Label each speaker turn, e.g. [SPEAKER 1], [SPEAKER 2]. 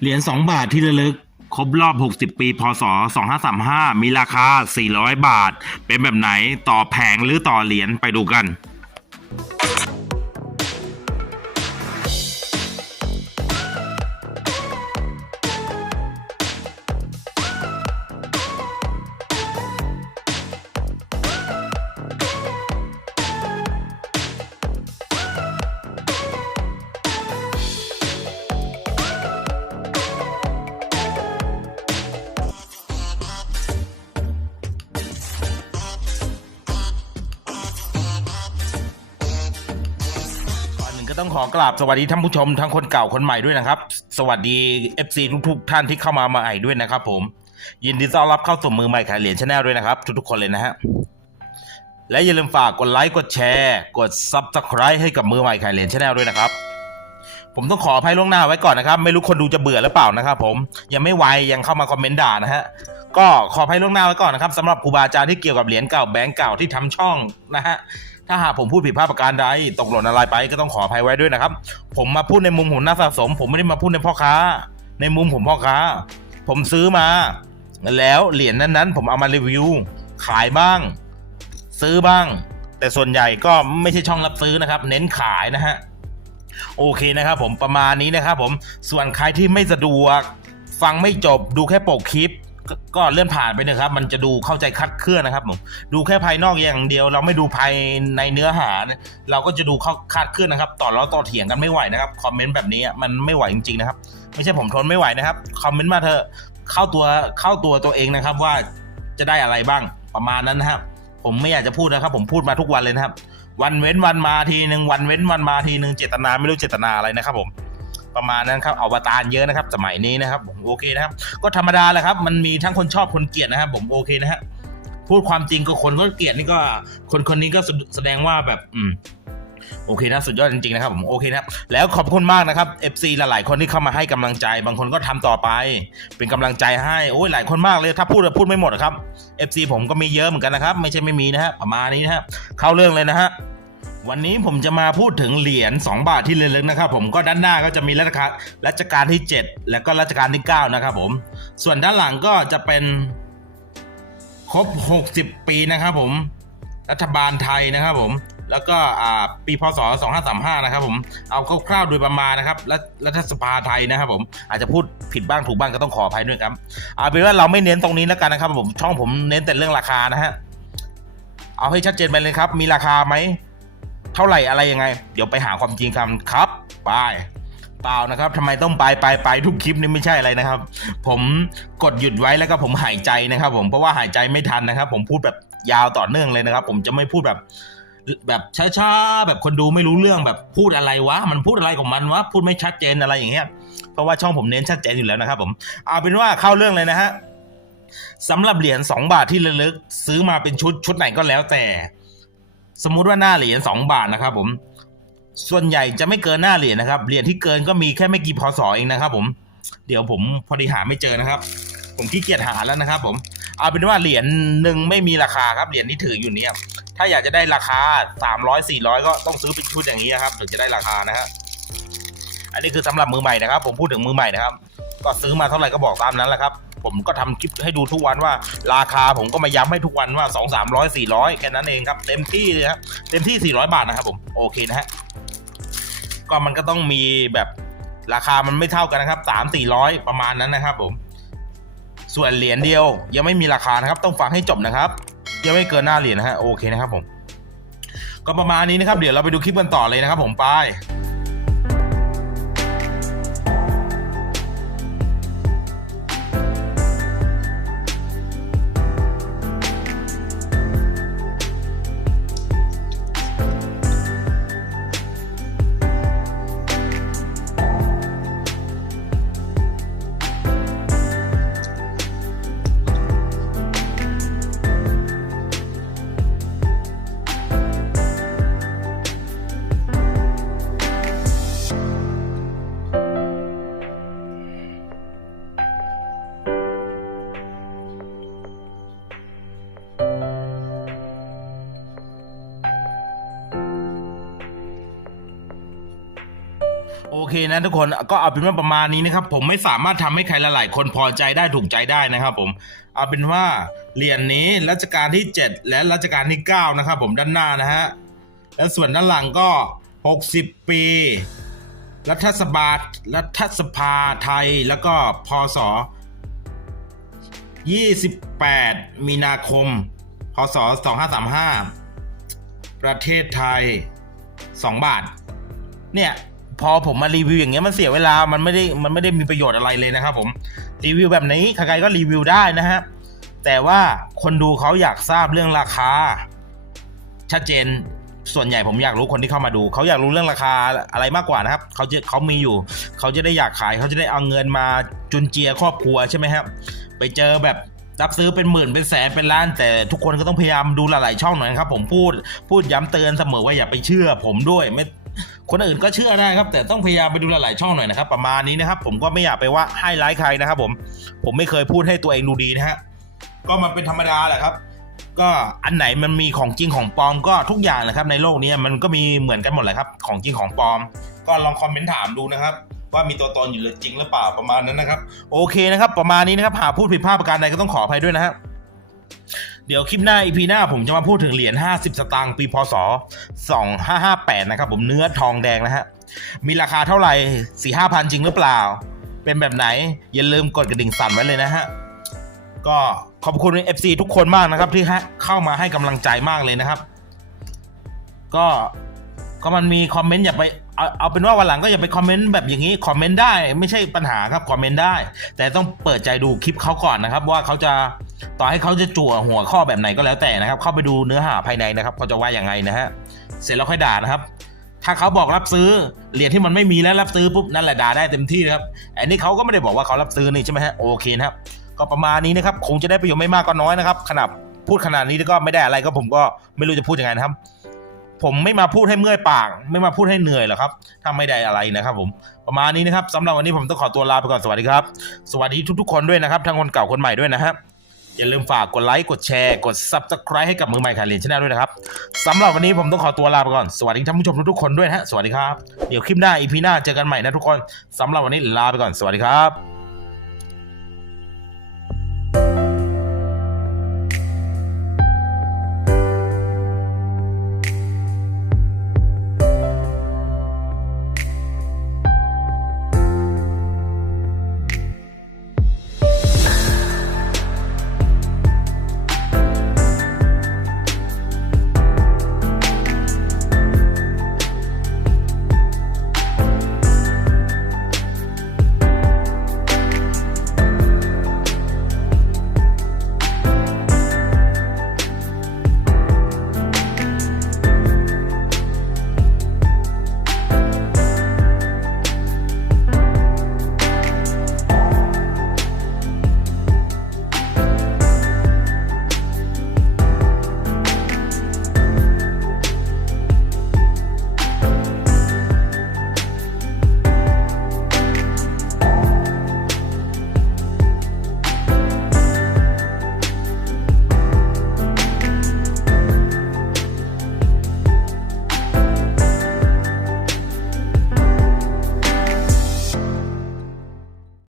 [SPEAKER 1] เหรียญ 2 บาทที่ระลึก ครบรอบ 60 ปี พศ 2535 มีราคา 400 บาท เป็นแบบไหนต่อแผงหรือต่อเหรียญไปดูกัน ต้องขอกราบสวัสดีท่านผู้ชมทั้งคนเก่าคนใหม่ด้วยนะครับ สวัสดี FC ทุกๆท่านที่เข้ามาใหม่ด้วยนะครับผม ยินดีต้อนรับเข้าสู่มือใหม่ขายเหรียญชาแนลด้วยนะครับ ทุกๆคนเลยนะฮะ และอย่าลืมฝากกดไลค์กดแชร์ กด Subscribe ให้กับมือใหม่ขายเหรียญชาแนลด้วยนะครับ ผมต้องขออภัยล่วงหน้าไว้ก่อนนะครับ ไม่รู้คนดูจะเบื่อหรือเปล่านะครับผมยังไม่ไวยังเข้ามาคอมเมนต์ด่านะฮะ ก็ขออภัยล่วงหน้าไว้ก่อนนะครับสำหรับครูบาอาจารย์ที่เกี่ยวกับเหรียญเก่าแบงก์เก่าที่ทำช่องนะฮะถ้าหากผมพูดผิดพลาดประการใดตกหล่นอะไรไปก็ต้องขออภัยไว้ด้วยนะครับ ผมมาพูดในมุมของนักสะสม ผมไม่ได้มาพูดในพ่อค้า ในมุมผมพ่อค้า ผมซื้อมา แล้วเหรียญนั้นๆ ผมเอามารีวิว ขายบ้าง ซื้อบ้าง แต่ส่วนใหญ่ก็ไม่ใช่ช่องรับซื้อนะครับ เน้นขายนะฮะโอเคนะครับผมประมาณนี้นะครับผมส่วนใครที่ไม่สะดวก ฟังไม่จบดูแค่ปกคลิป ก็เลื่อนผ่านไปนะครับ มันจะดูเข้าใจคัดเคลื่อนนะครับผมดูแค่ภายนอกอย่างเดียว เราไม่ดูภายในเนื้อหา เราก็จะดูเข้าคลาดเคลื่อนนะครับ ต่อล้อต่อเถียงกันไม่ไหวนะครับคอมเมนต์แบบนี้มันไม่ไหวจริงๆนะครับ ไม่ใช่ผมทนไม่ไหวนะครับคอมเมนต์มาเถอะเข้าตัวเข้าตัวตัวเองนะครับว่าจะได้อะไรบ้างประมาณนั้นนะครับ ผมไม่อยากจะพูดนะครับ ผมพูดมาทุกวันเลยนะครับ วันเว้นวันมาทีหนึ่งวันเว้นวันมาทีหนึ่งเจตนาไม่รู้เจตนาอะไรนะครับผม ประมาณนั้นครับเอาวตารเยอะนะครับ สมัยนี้นะครับผมโอเคนะครับ ก็ธรรมดาแหละครับมันมีทั้งคนชอบคนเกลียดนะครับ ผมโอเคนะฮะพูดความจริงก็คนก็เกลียดนี่ก็ คนคนนี้ก็แสดงว่าแบบ อืมโอเคนะสุดยอดจริงๆนะครับผมโอเคนะครับแล้วขอบคุณมากนะครับ FC หลายๆคนที่เข้ามาให้กำลังใจ บางคนก็ทำต่อไป เป็นกำลังใจให้โอ้ยหลายคนมากเลยถ้าพูดพูดไม่หมดครับ FC ผมก็มีเยอะเหมือนกันนะครับ ไม่ใช่ไม่มีนะฮะประมาณนี้นะฮะเข้าเรื่องเลยนะฮะ วันนี้ผมจะมาพูดถึงเหรียญ2 บาทที่ระลึกนะครับผมก็ด้านหน้าก็จะมีรัชกาลรัชกาลที่ 7 และก็รัชกาลที่ 9 นะครับผม ส่วนด้านหลังก็จะเป็นครบ 60 ปีนะครับผม รัฐบาลไทยนะครับผม แล้วก็อ่าปีพศ 2535 นะครับผม เอาคร่าวๆโดยประมาณนะครับรัรัฐสภาไทยนะครับผม อาจจะพูดผิดบ้างถูกบ้างก็ต้องขออภัยด้วยครับเอาเป็นว่าเราไม่เน้นตรงนี้แล้วกันนะครับผม ช่องผมเน้นแต่เรื่องราคานะฮะ เอาให้ชัดเจนไปเลยครับ มีราคาไหม เท่าไหร่อะไรยังไง เดี๋ยวไปหาความจริงกันครับไปเปล่านะครับทำไมต้องไปไปไปทุกคลิปนี่ไม่ใช่อะไรนะครับ ผมกดหยุดไว้แล้วก็ผมหายใจนะครับ ผมเพราะว่าหายใจไม่ทันนะครับ ผมพูดแบบยาวต่อเนื่องเลยนะครับ ผมจะไม่พูดแบบแบบช้าๆแบบคนดูไม่รู้เรื่องแบบพูดอะไรวะ มันพูดอะไรของมันวะพูดไม่ชัดเจนอะไรอย่างเงี้ยเพราะว่าช่องผมเน้นชัดเจนอยู่แล้วนะครับ ผมเอาเป็นว่าเข้าเรื่องเลยนะฮะสำหรับเหรียญ2บาทที่ระลึก ซื้อมาเป็นชุดชุดไหนก็แล้วแต่ สมมุติว่าหน้าเหรียญ2บาทนะครับ ผม ส่วนใหญ่จะไม่เกินหน้าเหรียญนะครับ เหรียญที่เกินก็มีแค่ไม่กี่พศเองนะครับ ผม เดี๋ยวผมพอดีหาไม่เจอนะครับ ผมขี้เกียจหาแล้วนะครับ ผม เอาเป็นว่าเหรียญหนึ่งไม่มีราคาครับ เหรียญที่ถืออยู่เนี่ยถ้าอยากจะได้ราคา 300 400 ก็ต้องซื้อเป็นชุดอย่างนี้นะครับถึงจะได้ราคานะฮะอันนี้คือสำหรับมือใหม่นะครับ ผมพูดถึงมือใหม่นะครับ ก็ซื้อมาเท่าไหร่ก็บอกตามนั้นแหละครับ ผมก็ทำคลิปให้ดูทุกวันว่า ราคาผมก็มาย้ำให้ทุกวันว่า 2 300 400แค่นั้นเองครับ เต็มที่เลยครับเต็มที่ 400 บาทนะครับผมโอเคนะฮะก็มันก็ต้องมีแบบราคามันไม่เท่ากันนะครับ 3 400 ประมาณนั้นนะครับผม ส่วนเหรียญเดียวยังไม่มีราคานะครับ ต้องฟังให้จบนะครับยังไม่เกินหน้าเหรียญนะฮะโอเคนะครับผม ก็ประมาณนี้นะครับ เดี๋ยวเราไปดูคลิปกันต่อเลยนะครับผมไป โอเคนะทุกคนก็เอาเป็นว่าประมาณนี้นะครับ ผมไม่สามารถทำให้ใครหลายๆคนพอใจได้ถูกใจได้นะครับ ผมเอาเป็นว่าเหรียญนี้รัชกาลที่ 7 และรัชกาลที่ 9 นะครับ ผมด้านหน้านะฮะและส่วนด้านหลังก็ 60 ปี รัฐสภารัฐสภาไทยแล้วก็พศ 28 มีนาคม พศ 2535 ประเทศไทย 2 บาท เนี่ย พอผมมารีวิวอย่างเงี้ยมันเสียเวลา มันไม่ได้ มันไม่ได้มีประโยชน์อะไรเลยนะครับผม รีวิวแบบนี้ใครๆก็รีวิวได้นะฮะ แต่ว่าคนดูเขาอยากทราบเรื่องราคา ชัดเจน ส่วนใหญ่ผมอยากรู้คนที่เข้ามาดู เขาอยากรู้เรื่องราคาอะไรมากกว่านะครับ เขาจะเขามีอยู่ เขาจะได้อยากขาย เขาจะได้เอาเงินมาจุนเจียครอบครัวใช่ไหมครับ ไปเจอแบบรับซื้อเป็นหมื่นเป็นแสนเป็นล้าน แต่ทุกคนก็ต้องพยายามดูหลายๆช่องหน่อยครับ ผมพูด พูดย้ำเตือนเสมอว่าอย่าไปเชื่อ ผมด้วยไม่ คนอื่นก็เชื่อได้ครับ แต่ต้องพยายามไปดูหลายๆช่องหน่อยนะครับ ประมาณนี้นะครับ ผมก็ไม่อยากไปว่าให้ร้ายใครนะครับ ผมผมไม่เคยพูดให้ตัวเองดูดีนะฮะก็มันเป็นธรรมดาแหละครับ ก็อันไหนมันมีของจริงของปลอมก็ทุกอย่างนะครับ ในโลกนี้มันก็มีเหมือนกันหมดเลยครับ ของจริงของปลอม ก็ลองคอมเมนต์ถามดูนะครับว่ามีตัวตนอยู่หรือจริงหรือเปล่าประมาณนั้นนะครับ โอเคนะครับ ประมาณนี้นะครับหากพูดผิดพลาดประการใดก็ต้องขออภัยด้วยนะครับ เดี๋ยวคลิปหน้าอีพีหน้าผมจะมาพูดถึงเหรียญ 50 สตางค์ปีพศ 2558 นะครับผมเนื้อทองแดงนะฮะ มีราคาเท่าไหร่สี่ห้าพันจริงหรือเปล่า เป็นแบบไหน อย่าลืมกดกระดิ่งสั่นไว้เลยนะฮะ ก็ขอบคุณ FC ทุกคนมากนะครับ ที่เข้ามาให้กำลังใจมากเลยนะครับ ก็ก็มันมีคอมเมนต์อย่าไป เอาเอาเป็นว่าวันหลังก็อย่าไปคอมเมนต์แบบอย่างนี้คอมเมนต์ได้ไม่ใช่ปัญหาครับคอมเมนต์ได้ แต่ต้องเปิดใจดูคลิปเขาก่อนนะครับ ว่าเขาจะต่อให้เขาจะจั่วหัวข้อแบบไหนก็แล้วแต่นะครับ เข้าไปดูเนื้อหาภายในนะครับเขาจะว่าอย่างไงนะฮะเสร็จแล้วค่อยด่านะครับ ถ้าเขาบอกรับซื้อเหรียญที่มันไม่มีแล้วรับซื้อปุ๊บนั่นแหละด่าได้เต็มที่นะครับอันนี้เขาก็ไม่ได้บอกว่าเขารับซื้อนี่ใช่ไหมฮะโอเคนะครับก็ประมาณนี้นะครับคงจะได้ประโยชน์ไม่มากก็น้อยนะครับขนาดพูดขนาดนี้แล้วก็ไม่ได้อะไรก็ผมก็ไม่รู้จะพูดยังไงนะครับ ผมไม่มาพูดให้เมื่อยปาก ไม่มาพูดให้เหนื่อยหรอกครับถ้าไม่ได้อะไรนะครับ ผมประมาณนี้นะครับสำหรับวันนี้ผมต้องขอตัวลาไปก่อนสวัสดีครับ สวัสดีทุกๆ คนด้วยนะครับทั้งคนเก่าคนใหม่ด้วยนะครับอย่าลืมฝากกดไลค์กดแชร์กด subscribe ให้กับมือใหม่ขายเหรียญชแนลด้วยนะครับสำหรับวันนี้ผมต้องขอตัวลาไปก่อน สวัสดีท่านผู้ชมทุกๆคนด้วยนะฮะสวัสดีครับ เดี๋ยวคลิปหน้าอีพีหน้าเจอกันใหม่นะทุกคนสำหรับวันนี้ลาไปก่อนสวัสดีครับ